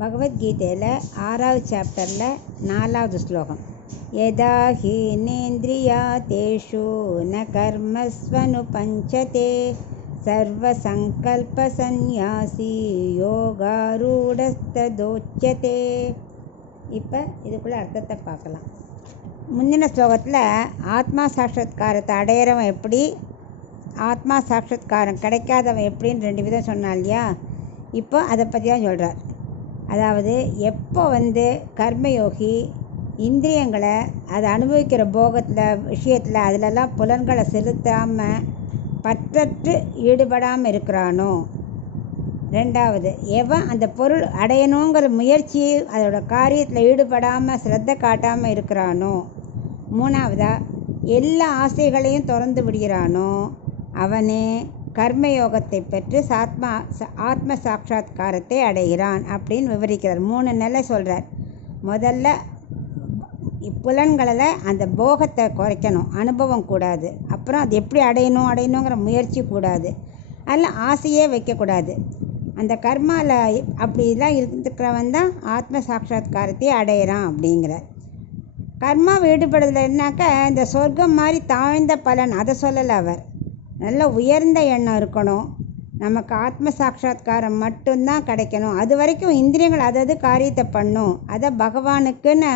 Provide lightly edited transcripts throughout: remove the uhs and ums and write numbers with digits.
பகவத்கீதையில் 6வது சாப்டரில் 4வது ஸ்லோகம். யதா ஹீனேந்திரியாதேஷு ந கர்மஸ்வனு பஞ்சதே சர்வசங்கல்ப சந்நியாசி யோகாரூடஸ்ததோச்யதே. இப்போ இதுக்குள்ளே அர்த்தத்தை பார்க்கலாம். முந்தின ஸ்லோகத்தில் ஆத்மா சாட்சாத்காரத்தை அடையிறவன் எப்படி, ஆத்மா சாட்சாத்காரம் கிடைக்காதவன் எப்படின்னு 2 விதம் சொன்னான் இல்லையா. இப்போ அதை பற்றி தான் சொல்கிறார். அதாவது எப்போ கர்மயோகி இந்திரியங்களை அதை அனுபவிக்கிற போகத்தில் விஷயத்தில் அதிலெல்லாம் புலன்களை செலுத்தாமல் பற்றற்று ஈடுபடாமல் இருக்கிறானோ, 2வது எவன் அந்த பொருள் அடையணுங்கிற முயற்சி அதோட காரியத்தில் ஈடுபடாமல் சிரத்தை காட்டாமல் இருக்கிறானோ, 3வதாக எல்லா ஆசைகளையும் திறந்து விடுகிறானோ அவனே கர்மயோகத்தை பெற்று ஆத்ம சாட்சாத்காரத்தை அடைகிறான் அப்படின்னு விவரிக்கிறார். 3 நிலை சொல்கிறார். முதல்ல புலன்களில் அந்த போகத்தை குறைக்கணும், அனுபவம் கூடாது. அப்புறம் அது எப்படி அடையணுங்கிற முயற்சி கூடாது, அதில் ஆசையே வைக்கக்கூடாது. அந்த கர்மாவில் அப்படிலாம் இருக்கிறவன் தான் ஆத்ம சாட்சாத்காரத்தை அடையிறான் அப்படிங்கிறார். கர்மாவை ஈடுபடுறதுல என்னாக்கா இந்த சொர்க்கம் மாதிரி தாழ்ந்த பலன் அதை சொல்லலை அவர். நல்ல உயர்ந்த எண்ணம் இருக்கணும், நமக்கு ஆத்ம சாட்சாத்காரம் மட்டும்தான் கிடைக்கணும். அது வரைக்கும் இந்திரியங்கள் அதது காரியத்தை பண்ணும், அதை பகவானுக்குன்னு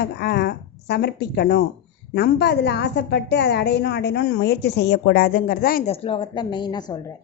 சமர்ப்பிக்கணும். நம்ம அதில் ஆசைப்பட்டு அதை அடையணும்னு முயற்சி செய்யக்கூடாதுங்கிறத இந்த ஸ்லோகத்தில் மெயினாக சொல்கிறேன்.